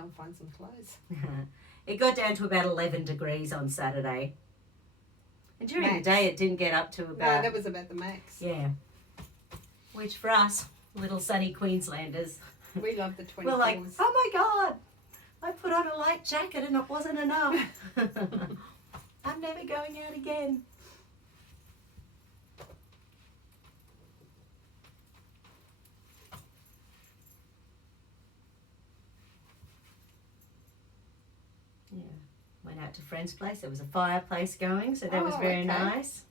go and find some clothes. It got down to about 11 degrees on Saturday. And during the day, it didn't get up to about... No, that was about the max. Yeah. Which for us, little sunny Queenslanders... We love the 24s. We're like, oh my God, I put on a light jacket and it wasn't enough. I'm never going out again. Yeah, went out to a friend's place. There was a fireplace going, so that was very nice.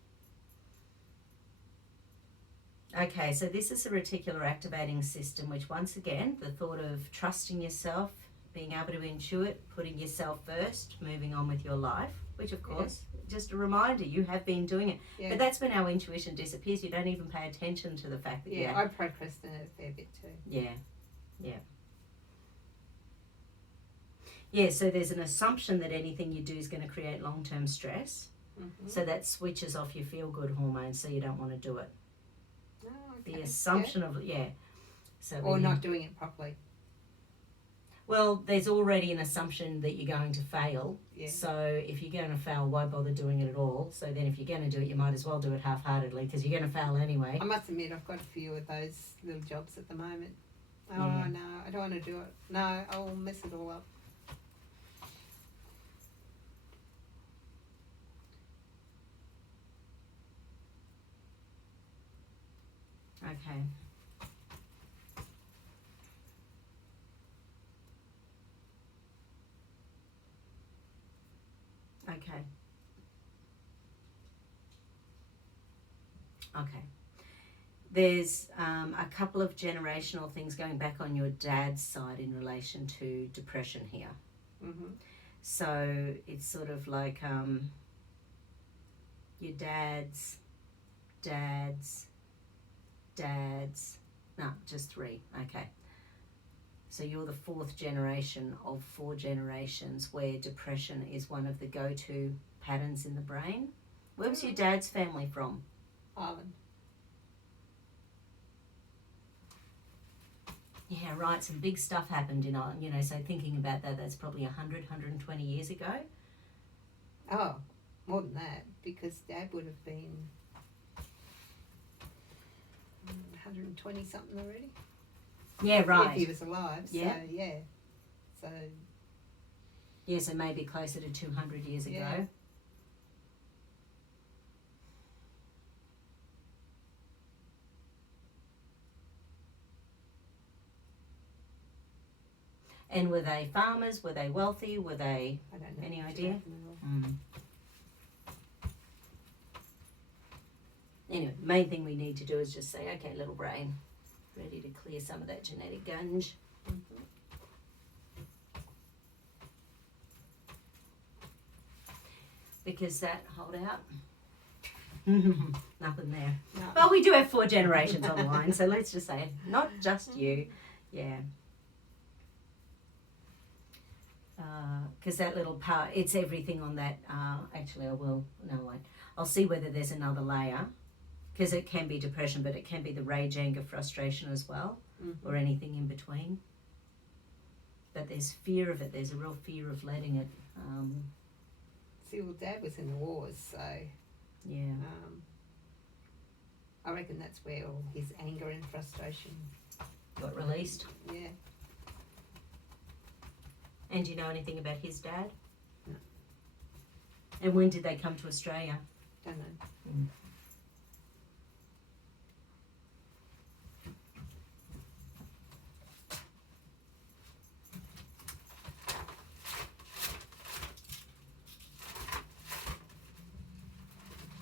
Okay, so this is the reticular activating system, which once again, the thought of trusting yourself, being able to intuit, putting yourself first, moving on with your life, which of course, just a reminder, you have been doing it. Yeah. But that's when our intuition disappears. You don't even pay attention to the fact that I procrastinate a fair bit too. Yeah, yeah. Yeah, so there's an assumption that anything you do is going to create long-term stress. Mm-hmm. So that switches off your feel-good hormones, so you don't want to do it. Oh, okay. The assumption of, So or not doing it properly. Well, there's already an assumption that you're going to fail. Yeah. So if you're going to fail, why bother doing it at all? So then if you're going to do it, you might as well do it half-heartedly because you're going to fail anyway. I must admit, I've got a few of those little jobs at the moment. Oh, no, I don't want to do it. No, I'll mess it all up. Okay. Okay. Okay. There's a couple of generational things going back on your dad's side in relation to depression here. Mm-hmm. So it's sort of like your dad's, no, just 3. Okay. So you're the 4th generation of 4 generations where depression is one of the go-to patterns in the brain. Where was your dad's family from? Ireland. Yeah, right. Some big stuff happened in Ireland, so thinking about that, that's probably 100, 120 years ago. Oh, more than that, because Dad would have been 120 something already. Yeah, right. If he was alive. Yeah. So, yeah. So. Yeah, so maybe closer to 200 years ago. And were they farmers? Were they wealthy? Were they... I don't know. Any idea? Anyway, the main thing we need to do is just say, okay, little brain, ready to clear some of that genetic gunge. Mm-hmm. Because that, hold out. Nothing there. No. Well, we do have 4 generations online, so let's just say, not just you. Yeah. Because that little part, it's everything on that. Actually, I will. No, I won't. I'll see whether there's another layer. Because it can be depression, but it can be the rage, anger, frustration as well, or anything in between. But there's fear of it. There's a real fear of letting it. See, well, Dad was in the wars, so yeah. I reckon that's where all his anger and frustration got released. Yeah. And do you know anything about his dad? No. And when did they come to Australia? Don't know.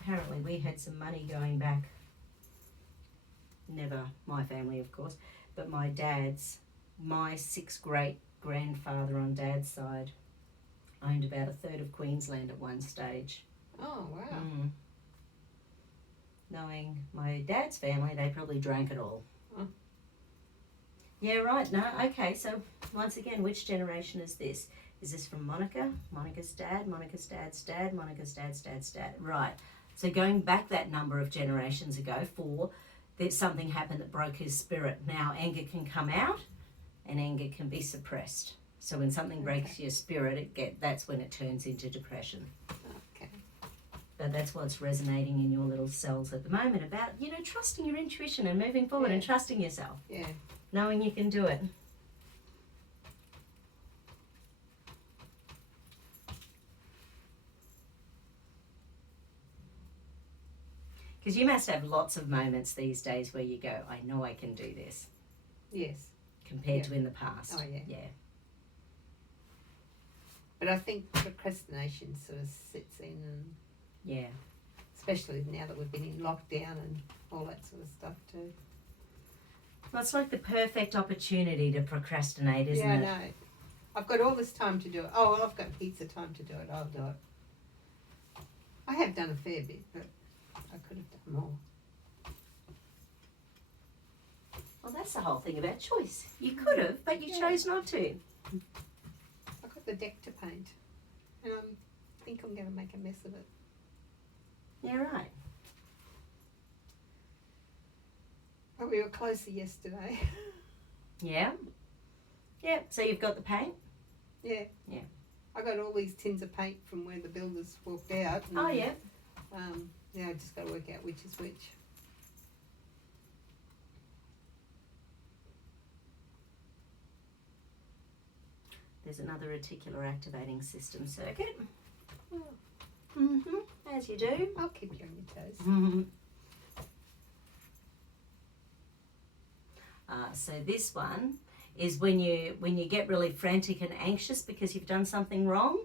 Apparently we had some money going back, never my family of course, but my 6th great grandfather on Dad's side owned about 1/3 of Queensland at one stage. Oh, wow. Knowing my dad's family, they probably drank it all. Oh. Yeah, right. No, okay, so once again, which generation is this? Is this from Monica? Monica's dad, Monica's dad's dad, Monica's dad's dad's dad. Right. So going back that number of generations ago, 4, that something happened that broke his spirit. Now anger can come out and anger can be suppressed. So when something breaks your spirit, that's when it turns into depression. Okay. But that's what's resonating in your little cells at the moment about, trusting your intuition and moving forward and trusting yourself. Yeah. Knowing you can do it. Because you must have lots of moments these days where you go, I know I can do this. Yes. Compared to in the past. Oh, yeah. Yeah. But I think procrastination sort of sits in, and Yeah. especially now that we've been in lockdown and all that sort of stuff too. Well, it's like the perfect opportunity to procrastinate, isn't it? Yeah, I know. I've got all this time to do it. Oh, well, I've got heaps of time to do it. I'll do it. I have done a fair bit, but I could have done more. Well, that's the whole thing about choice. You could have, but you chose not to. I've got the deck to paint, and I think I'm going to make a mess of it. Yeah, right. But we were closer yesterday. Yeah. Yeah, so you've got the paint? Yeah. Yeah. I got all these tins of paint from where the builders walked out. And, Oh, yeah. now I just got to work out which is which. There's another reticular activating system circuit. Oh, As you do. I'll keep you on your toes. So this one is when you get really frantic and anxious because you've done something wrong,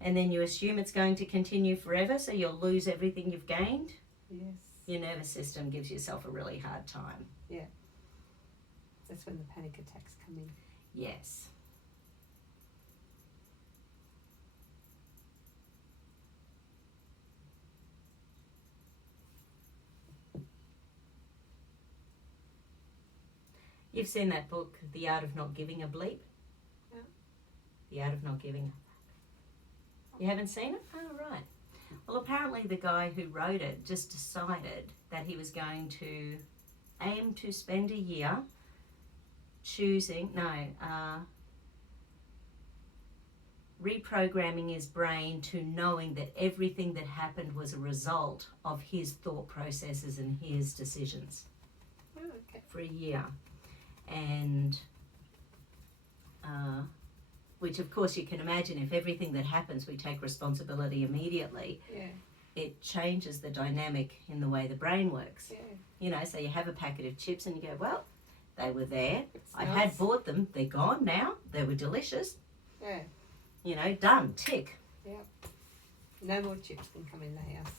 and then you assume it's going to continue forever, so you'll lose everything you've gained. Yes. Your nervous system gives yourself a really hard time. Yeah. That's when the panic attacks come in. Yes. You've seen that book, The Art of Not Giving a Bleep? Yeah. The Art of Not Giving a Bleep. You haven't seen it? Oh, right. Well, apparently the guy who wrote it just decided that he was going to aim to spend a year reprogramming his brain to knowing that everything that happened was a result of his thought processes and his decisions. Oh, okay. For a year. And which of course you can imagine, if everything that happens we take responsibility immediately, it changes the dynamic in the way the brain works. So you have a packet of chips and you go, well, they were there, I had bought them, they're gone now, they were delicious, done, tick. Yep. No more chips can come in the house.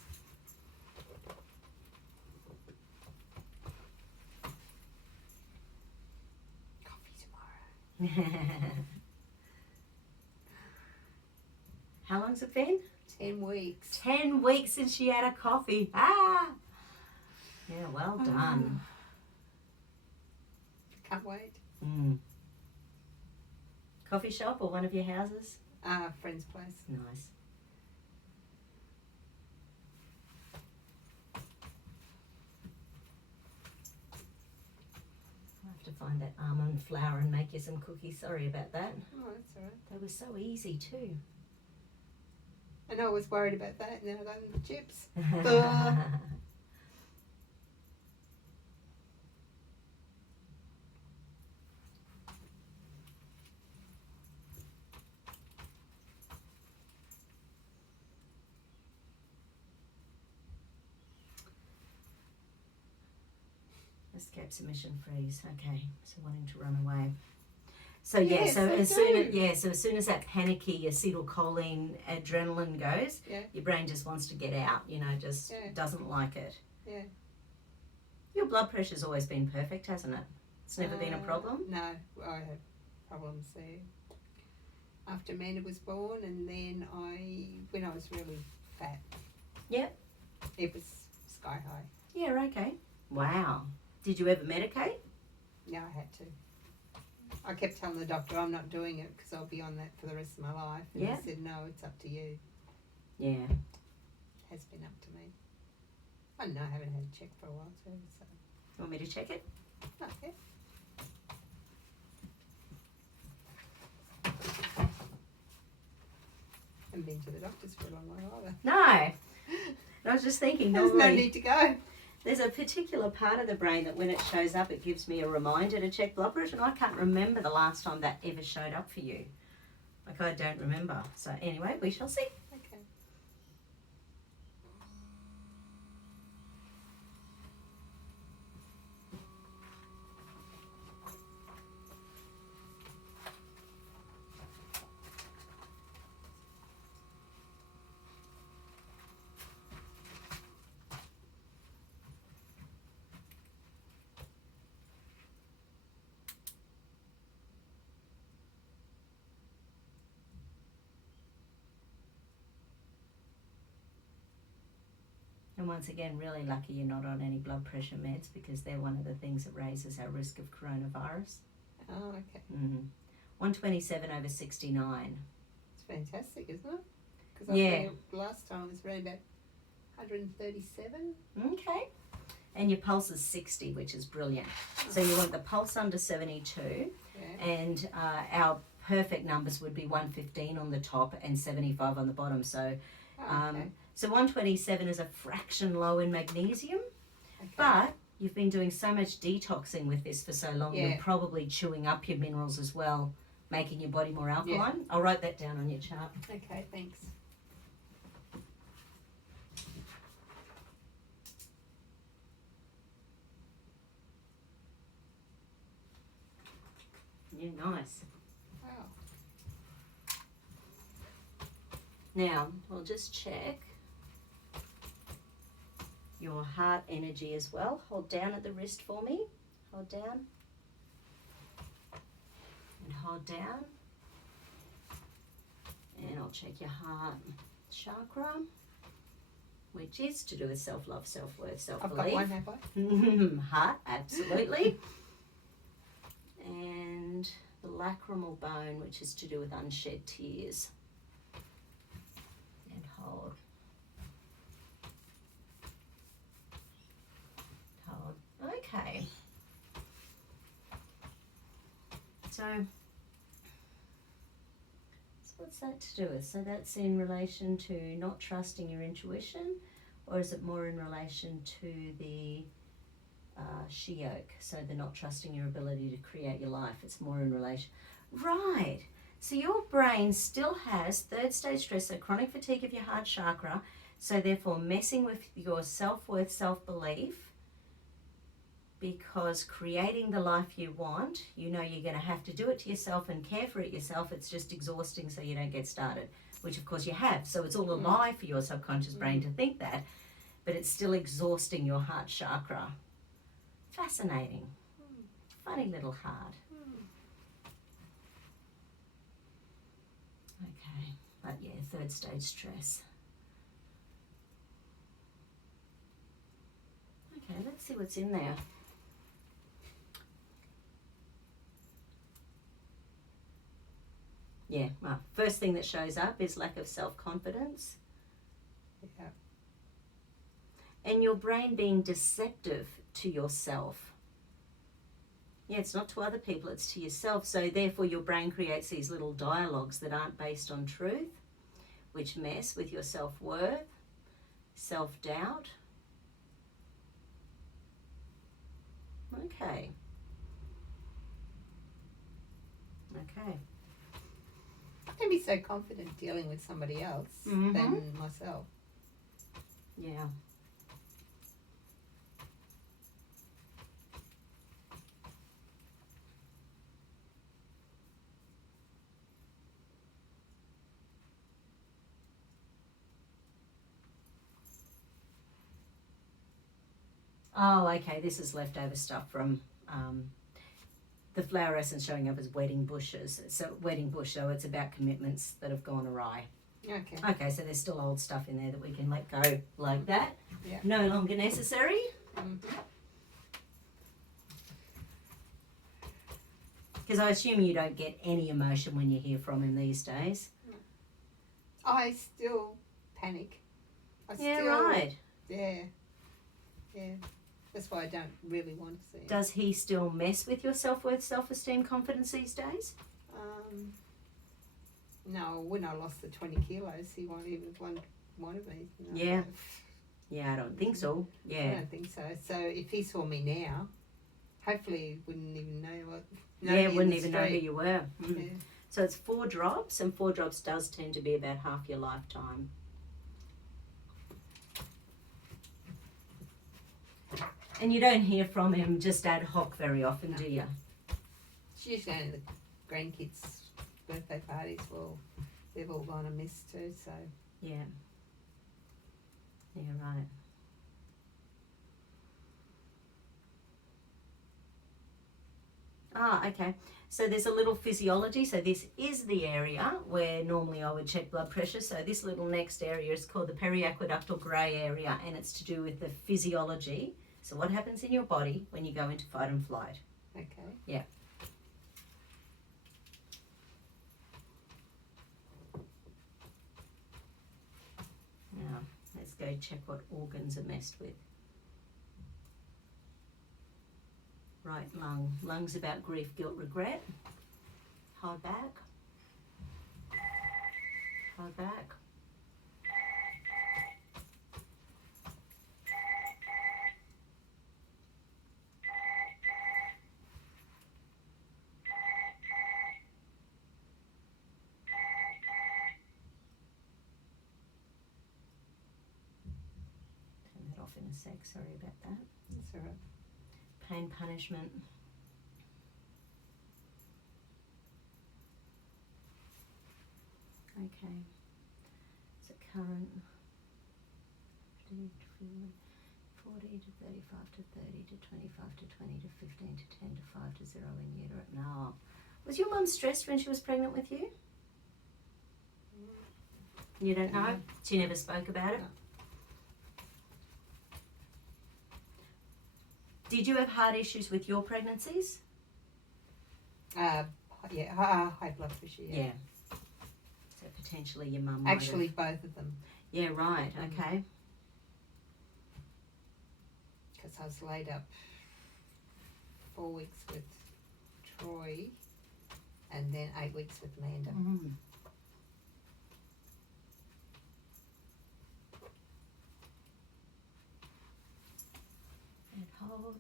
How long's it been? 10 weeks. 10 weeks since she had a coffee. Ah! Yeah, well done. Can't wait. Coffee shop or one of your houses? Friend's place. Nice. Find that almond flour and make you some cookies. Sorry about that. Oh, that's all right. They were so easy too. I know I was worried about that, and then I got the chips. Escape submission freeze. Okay, so wanting to run away. So as soon as that panicky acetylcholine adrenaline goes, your brain just wants to get out. Doesn't like it. Yeah. Your blood pressure's always been perfect, hasn't it? It's never been a problem. No, I had problems there after Amanda was born, and then when I was really fat. Yep. It was sky high. Yeah. Okay. Wow. Did you ever medicate? No, I had to. I kept telling the doctor I'm not doing it because I'll be on that for the rest of my life. And he said, no, it's up to you. Yeah. It has been up to me. I don't know, I haven't had a check for a while too. So. Want me to check it? Okay. haven't been to the doctors for a long while either. No. And I was just thinking, There's no need to go. There's a particular part of the brain that when it shows up, it gives me a reminder to check blood pressure, and I can't remember the last time that ever showed up for you. Like, I don't remember. So anyway, we shall see. Okay. And once again, really lucky you're not on any blood pressure meds, because they're one of the things that raises our risk of coronavirus. Oh, okay. 127/69. It's fantastic, isn't it? Because I think last time it was around about 137. Okay. And your pulse is 60, which is brilliant. So you want the pulse under 72, and our perfect numbers would be 115 on the top and 75 on the bottom. So, so 127 is a fraction low in magnesium, but you've been doing so much detoxing with this for so long, you're probably chewing up your minerals as well, making your body more alkaline. I'll write that down on your chart. Okay, thanks. Yeah, nice. Wow. Now, we'll just check your heart energy as well. Hold down at the wrist for me. Hold down. And hold down. And I'll check your heart chakra, which is to do with self-love, self-worth, self-belief. I've got one, have I? Heart, absolutely. And the lacrimal bone, which is to do with unshed tears. And hold. Hold. Okay. So what's that to do with? So that's in relation to not trusting your intuition, or is it more in relation to the she yoke, so the not trusting your ability to create your life? It's more in relation. Right. So your brain still has third stage stress, so chronic fatigue of your heart chakra, so therefore messing with your self-worth, self-belief, because creating the life you want, you know you're going to have to do it to yourself and care for it yourself. It's just exhausting, so you don't get started, which of course you have. So it's all a lie for your subconscious brain to think that, but it's still exhausting your heart chakra. Fascinating. Funny little heart. Okay, but yeah, third stage stress. Okay, let's see what's in there. Yeah, well, first thing that shows up is lack of self-confidence. Yeah. And your brain being deceptive to yourself. Yeah, it's not to other people, it's to yourself. So therefore your brain creates these little dialogues that aren't based on truth, which mess with your self-worth, self-doubt. Okay. Okay. I can be so confident dealing with somebody else than myself. Yeah. Oh, okay, this is leftover stuff from the flower essence showing up as wedding bushes. So wedding bush, so it's about commitments that have gone awry. Okay. Okay, so there's still old stuff in there that we can let go like that. Yeah. No longer necessary. Because I assume you don't get any emotion when you hear from him these days. I still panic. Right. Yeah. Yeah. That's why I don't really want to see him. Does he still mess with your self-worth, self-esteem, confidence these days? No, when I lost the 20 kilos, he won't even wanted me. You know? Yeah. Yeah, I don't think so. I Yeah. don't think so. So if he saw me now, hopefully he wouldn't even know what. Wouldn't even know who you were. Mm. Yeah. So it's 4 drops, and 4 drops does tend to be about half your lifetime. And you don't hear from him just ad hoc very often, do you? She's usually going to the grandkids' birthday parties. Well, they've all gone amiss too, so. Yeah. Yeah, right. Ah, okay. So there's a little physiology. So this is the area where normally I would check blood pressure. So this little next area is called the periaqueductal grey area, and it's to do with the physiology. So what happens in your body when you go into fight and flight? Okay. Yeah. Now, let's go check what organs are messed with. Right lung. Lung's about grief, guilt, regret. Hold back. Hold back. Turn that off in a sec. Sorry about that. That's all right. Pain, punishment. Okay. So current 40 to 35 to 30 to 25 to 20 to 15 to 10 to 5 to 0 in utero. No. Was your mum stressed when she was pregnant with you? You don't know? She never spoke about it? No. Did you have heart issues with your pregnancies? Yeah, high blood pressure. Yeah. So potentially your mum. Actually, both of them. Yeah, right. Okay. Because I was laid up 4 weeks with Troy, and then 8 weeks with Amanda. Mm. And hold.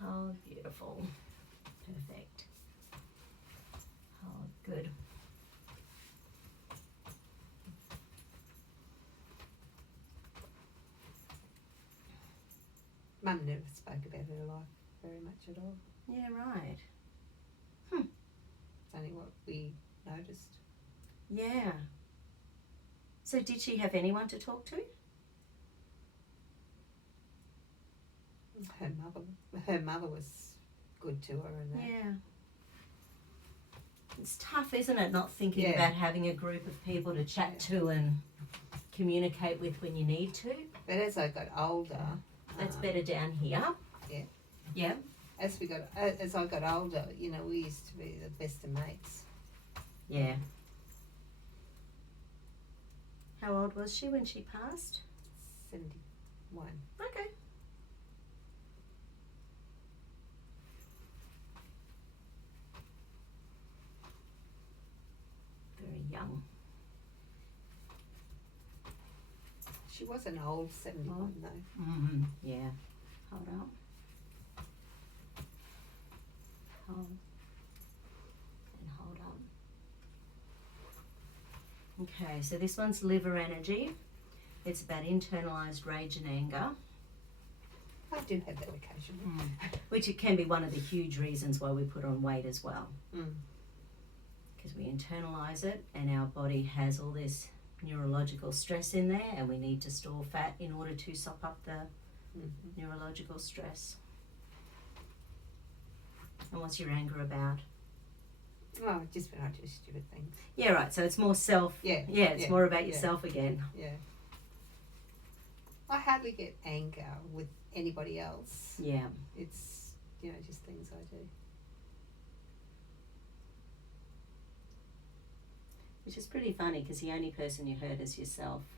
Hold, beautiful. Perfect. Hold, good. Mum never spoke about her life very much at all. Yeah, right. It's only what we noticed. Yeah. So did she have anyone to talk to? Her mother was good to her and that. Yeah. It's tough, isn't it, not thinking Yeah. about having a group of people to chat to and communicate with when you need to. But as I got older, That's better down here. Yeah. Yeah. As I got older, you know, we used to be the best of mates. Yeah. How old was she when she passed? 71. Okay. Very young. She was an old 71 though. Mm-hmm. Yeah. Hold up. Hold. And hold up. Okay, so this one's liver energy. It's about internalized rage and anger, I do have that occasionally. which it can be one of the huge reasons why we put on weight as well. Because we internalize it and our body has all this neurological stress in there, and we need to store fat in order to sop up the neurological stress. And what's your anger about? Oh, just when I do stupid things. Yeah, right. So it's more self. Yeah. It's more about yourself again. Yeah. I hardly get anger with anybody else. Yeah. It's, you know, just things I do. Which is pretty funny because the only person you hurt is yourself.